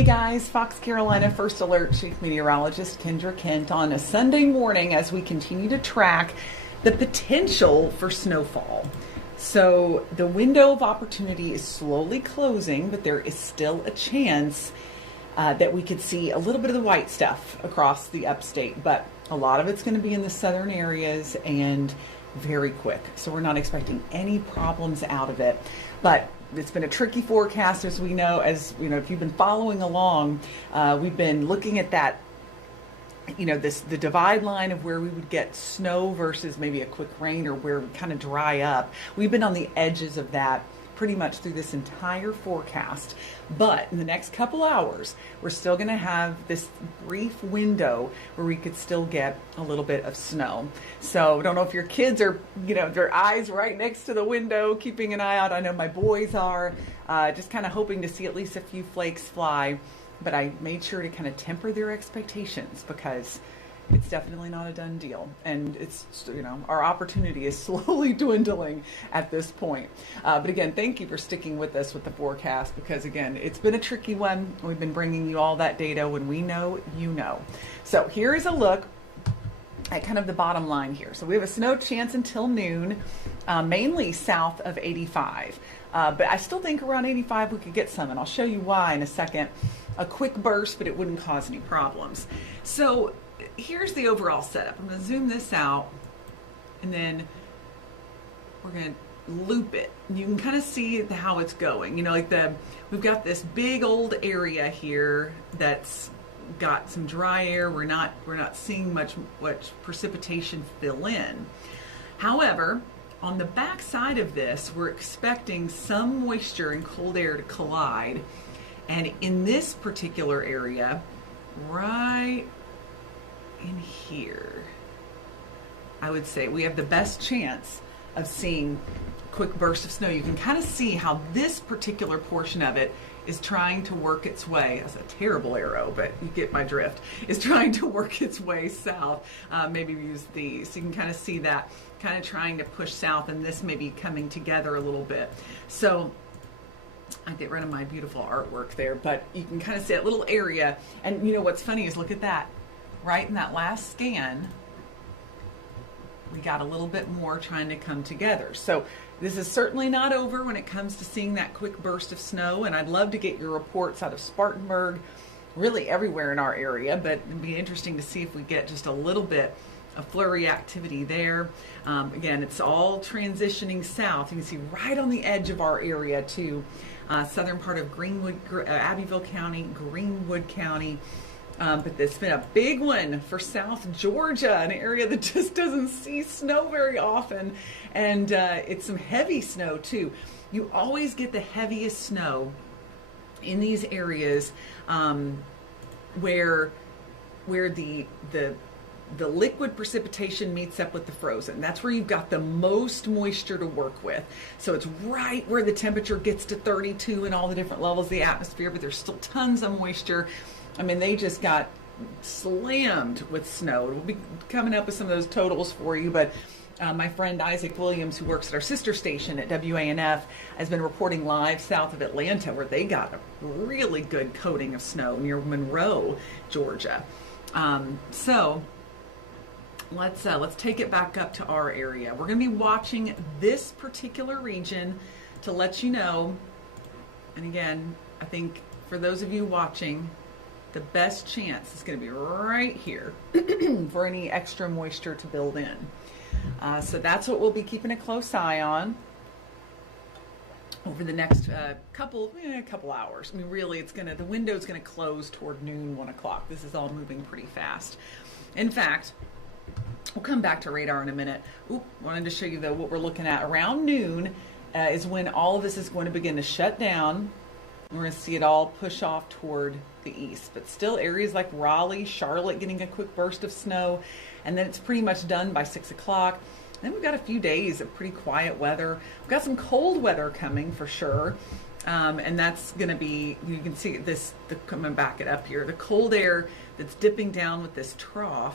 Hey guys, Fox Carolina First Alert Chief Meteorologist Kendra Kent on a Sunday morning as we continue to track the potential for snowfall. So the window of opportunity is slowly closing, but there is still a chance that we could see a little bit of the white stuff across the upstate, but a lot of it's going to be in the southern areas and very quick. So we're not expecting any problems out of it, but it's been a tricky forecast, as we know. As you know, if you've been following along, we've been looking at that, the divide line of where we would get snow versus maybe a quick rain, or where we kind of dry up. We've been on the edges of that pretty much through this entire forecast. But in the next couple hours, we're still going to have this brief window where we could still get a little bit of snow. So I don't know if your kids are, their eyes right next to the window, keeping an eye out. I know my boys are, just kind of hoping to see at least a few flakes fly. But I made sure to kind of temper their expectations, because it's definitely not a done deal. And it's, our opportunity is slowly dwindling at this point. But again, thank you for sticking with us with the forecast, because again, it's been a tricky one. We've been bringing you all that data. When we know, you know. So here is a look at kind of the bottom line here. So we have a snow chance until noon, mainly south of 85. But I still think around 85 we could get some, and I'll show you why in a second. A quick burst, but it wouldn't cause any problems. So here's the overall setup. I'm going to zoom this out, and then we're going to loop it. You can kind of see how it's going. We've got this big old area here that's got some dry air. We're not seeing much precipitation fill in. However, on the back side of this, we're expecting some moisture and cold air to collide. And in this particular area, right in here, I would say we have the best chance of seeing a quick burst of snow. You can kind of see how this particular portion of it is trying to work its way. That's a terrible arrow, but you get my drift. Is trying to work its way south. Maybe use these. So you can kind of see that kind of trying to push south, and this may be coming together a little bit. So I get rid of my beautiful artwork there, but you can kind of see that little area. And what's funny is, look at that. Right in that last scan, we got a little bit more trying to come together. So this is certainly not over when it comes to seeing that quick burst of snow. And I'd love to get your reports out of Spartanburg, really everywhere in our area, but it'd be interesting to see if we get just a little bit of flurry activity there. Again, it's all transitioning south. You can see right on the edge of our area too. Southern part of Abbeville County, Greenwood County. But it's been a big one for South Georgia, an area that just doesn't see snow very often. And it's some heavy snow too. You always get the heaviest snow in these areas where the liquid precipitation meets up with the frozen. That's where you've got the most moisture to work with. So it's right where the temperature gets to 32 and all the different levels of the atmosphere, but there's still tons of moisture. I mean, they just got slammed with snow. We'll be coming up with some of those totals for you, but my friend Isaac Williams, who works at our sister station at WANF, has been reporting live south of Atlanta, where they got a really good coating of snow near Monroe, Georgia. So let's take it back up to our area. We're going to be watching this particular region to let you know. And again, I think for those of you watching, the best chance is going to be right here for any extra moisture to build in. So that's what we'll be keeping a close eye on over the next couple hours. I mean, really, the window's going to close toward noon, 1 o'clock. This is all moving pretty fast. In fact, we'll come back to radar in a minute. Wanted to show you though what we're looking at. Around noon is when all of this is going to begin to shut down. We're going to see it all push off toward the east, but still areas like Raleigh, Charlotte getting a quick burst of snow, and then it's pretty much done by 6 o'clock. Then we've got a few days of pretty quiet weather. We've got some cold weather coming for sure. And that's going to be, you can see this, I'm going to back it up here, the cold air that's dipping down with this trough,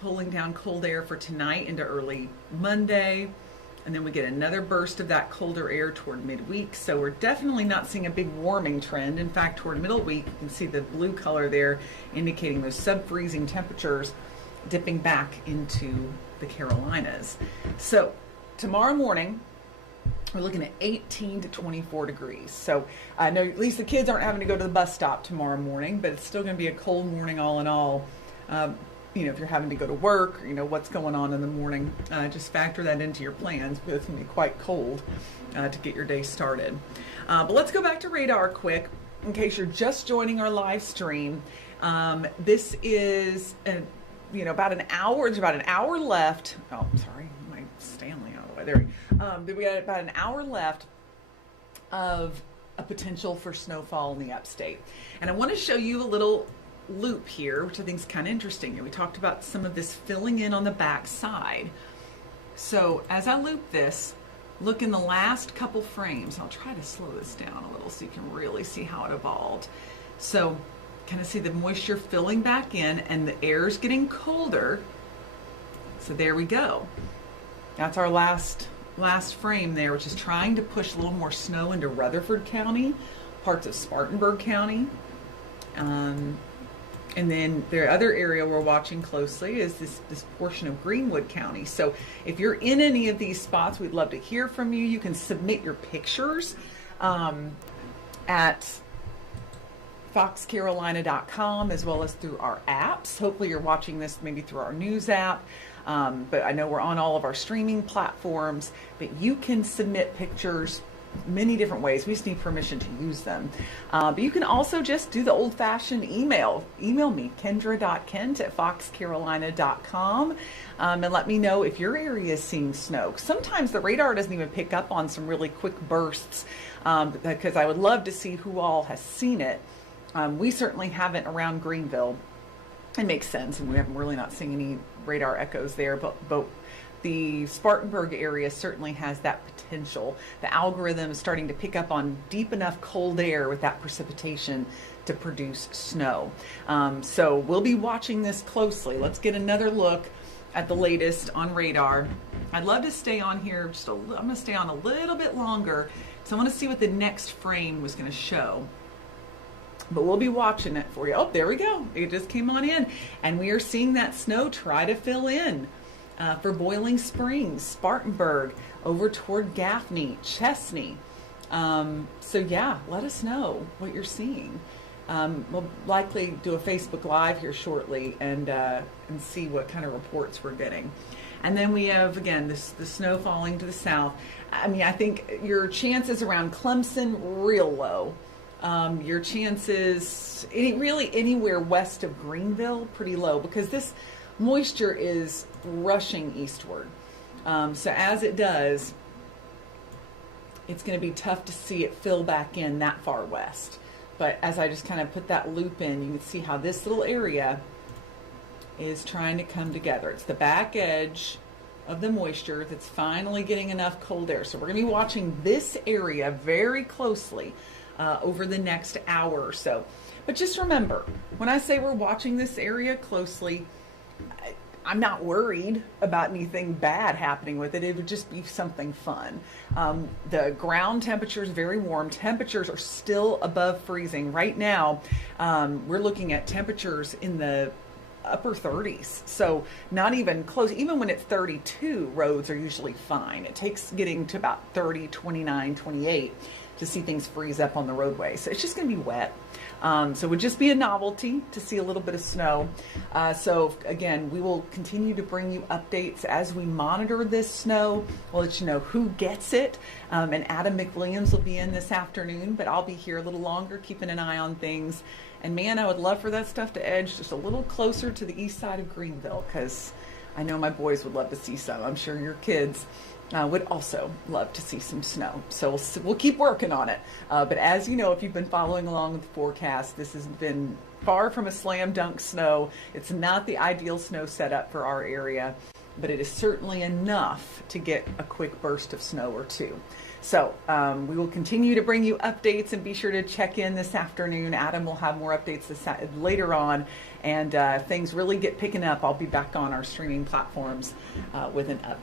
pulling down cold air for tonight into early Monday. And then we get another burst of that colder air toward midweek. So we're definitely not seeing a big warming trend. In fact, toward middle week, you can see the blue color there indicating those sub-freezing temperatures dipping back into the Carolinas. So tomorrow morning, we're looking at 18 to 24 degrees. So I know at least the kids aren't having to go to the bus stop tomorrow morning, but it's still going to be a cold morning all in all. If you're having to go to work, or, what's going on in the morning, just factor that into your plans because it's going to be quite cold to get your day started. But let's go back to radar quick in case you're just joining our live stream. This is, about an hour. There's about an hour left. Oh, sorry, my Stanley out of the way. There we got about an hour left of a potential for snowfall in the upstate. And I want to show you a little loop here, which I think is kind of interesting. We talked about some of this filling in on the back side. So as I loop this, look in the last couple frames. I'll try to slow this down a little so you can really see how it evolved. So kind of see the moisture filling back in and the air is getting colder. So there we go. That's our last frame there, which is trying to push a little more snow into Rutherford County, parts of Spartanburg County. And then the other area we're watching closely is this portion of Greenwood County. So if you're in any of these spots, we'd love to hear from you. You can submit your pictures at foxcarolina.com as well as through our apps. Hopefully you're watching this maybe through our news app. But I know we're on all of our streaming platforms, but you can submit pictures many different ways. We just need permission to use them. But you can also just do the old-fashioned email. Email me, kendra.kent@foxcarolina.com, and let me know if your area is seeing snow. Sometimes the radar doesn't even pick up on some really quick bursts, because I would love to see who all has seen it. We certainly haven't around Greenville. It makes sense, and we have really not seeing any radar echoes there, but the Spartanburg area certainly has that potential. The algorithm is starting to pick up on deep enough cold air with that precipitation to produce snow. So we'll be watching this closely. Let's get another look at the latest on radar. I'd love to stay on here I'm going to stay on a little bit longer because I want to see what the next frame was going to show. But we'll be watching it for you. Oh, there we go. It just came on in. And we are seeing that snow try to fill in. For Boiling Springs, Spartanburg, over toward Gaffney, Chesney. So yeah, let us know what you're seeing. We'll likely do a Facebook Live here shortly and see what kind of reports we're getting. And then we have, again, the snow falling to the south. I mean, I think your chances around Clemson, real low. Your chances really anywhere west of Greenville, pretty low, because this moisture is rushing eastward. So as it does, it's going to be tough to see it fill back in that far west. But as I just kind of put that loop in, you can see how this little area is trying to come together. It's the back edge of the moisture that's finally getting enough cold air. So we're going to be watching this area very closely over the next hour or so. But just remember, when I say we're watching this area closely, I'm not worried about anything bad happening with it. It would just be something fun. The ground temperature is very warm. Temperatures are still above freezing. Right now, we're looking at temperatures in the upper 30s. So not even close. Even when it's 32, roads are usually fine. It takes getting to about 30, 29, 28 to see things freeze up on the roadway. So it's just going to be wet. So it would just be a novelty to see a little bit of snow. So again, we will continue to bring you updates as we monitor this snow. We'll let you know who gets it. And Adam McWilliams will be in this afternoon, but I'll be here a little longer, keeping an eye on things. And man, I would love for that stuff to edge just a little closer to the east side of Greenville, because I know my boys would love to see some. I'm sure your kids would also love to see some snow. So we'll keep working on it. But as you know, if you've been following along with the forecast, this has been far from a slam dunk snow. It's not the ideal snow setup for our area, but it is certainly enough to get a quick burst of snow or two. So we will continue to bring you updates, and be sure to check in this afternoon. Adam will have more updates later on, and if things really get picking up, I'll be back on our streaming platforms with an update.